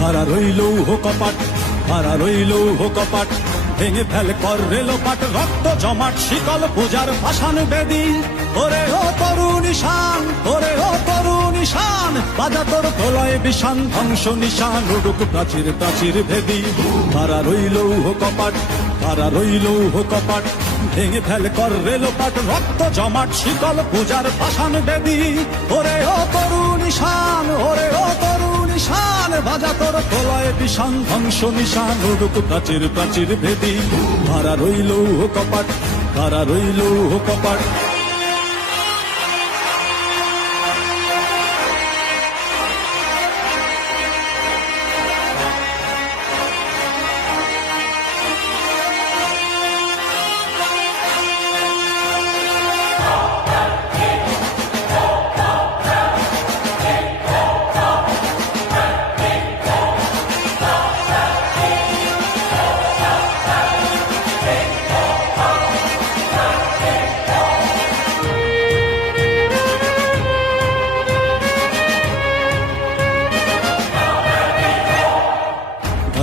খাড়া রইল কপাট, খাড়া রইল কপাট, ভেঙে ফেল কর রেলোপাট, রক্ত জমাট শিকল পূজার পাষাণ বেদী। ওরে ও তরুণ ঈশান, ওরে ও তরুণ ঈশান, বাজা তোর প্রলয় বিষান, ধ্বংস নিশান উড়ুক প্রাচীর প্রাচীর ভেদী। খাড়া রইল কপাট, খাড়া রইল কপাট, ভেঙে ফেল কর রেলোপাট, রক্ত জমাট শিকল পূজার পাষাণ বেদী। ওরে ও তরুণ ঈশান, ওরে ও তরুণ ঈশান, বাজা তোর প্রলয় বিষান, ধ্বংস নিশান উড়ুক প্রাচীর প্রাচীর ভেদী। খাড়া রইল কপাট, খাড়া রইল কপাট।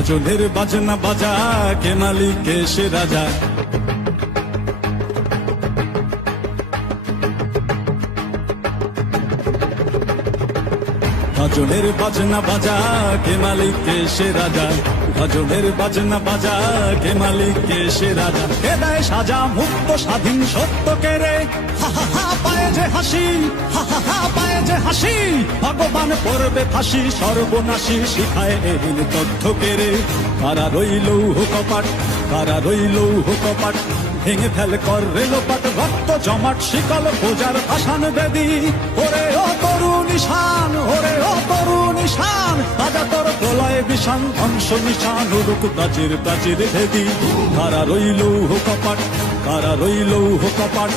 গজলের বাজনা বাজা, কে মালিক কে সে রাজা। গজলের বাজনা বাজা, কে মালিক কে সে রাজা। গজলের বাজনা বাজা, কে মালিক কে সে রাজা। কে দেয় সাজা মুক্ত স্বাধীন সত্য কে রে, হা হা হা পায়ে যে হাসি, হা হা হা পায়ে যে হাসি। ভগবান পড়বে ফাঁসি সর্বনাশী, শিখায় এহীন তথ্য কে রে। কারা রইল কপাট, কারা রইল কপাট, ভেঙে ফেল কর রেলোপাট, রক্ত জমাট শিকল পূজার পাষাণ বেদী। ওরে ও তরুণ ঈশান, ওরে ও তরুণ ঈশান, বাজা তোর প্রলয় বিষান, ধ্বংস নিশান উড়ুক প্রাচীর প্রাচীর ভেদী। কারা রইল কপাট, কারা রইল কপাট।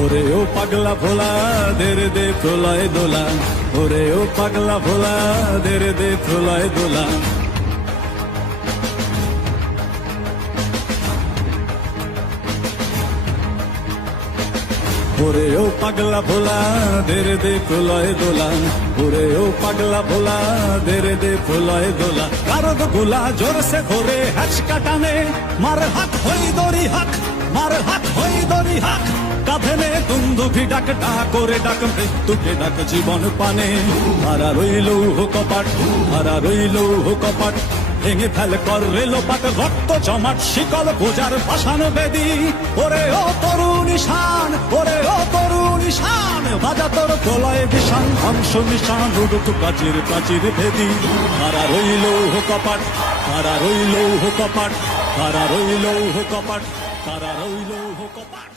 ওরে ও পাগলা ভোলা, দের দে প্রলয় দোলা। ওরে ও পাগলা ভোলা, দের দে প্রলয় দোলা। ওরে ও পাগলা ভোলা, দের দে প্রলয় দোলা। ওরে ও পাগলা ভোলা, দের দে প্রলয় দোলা। কারদ গোলা জোরসে ধরে হ্যাচকা টানে, মার হাত হই দড়ি হাক, মার হাত হই দড়ি হাক। কাঁধে নে দুন্দুভি ডাক, ডাক করে ডাক মৃত্যুকে ডাক জীবন পানে। হারা রইল কপাট, হারা রইল কপাট, ভেঙে ফেল কর রেলোপাট, রক্ত জমাট শিকল পূজার পাষাণ বেদী। ওরে ও তরুণ ঈশান, ওরে ও তরুণ ঈশান, বাজা তোর প্রলয় বিষান, ধ্বংস নিশান উড়ুক প্রাচীর প্রাচীর ভেদী। হারা রইল কপাট, হারা রইল কপাট, হারা রইল কপাট, হারা রইল কপাট।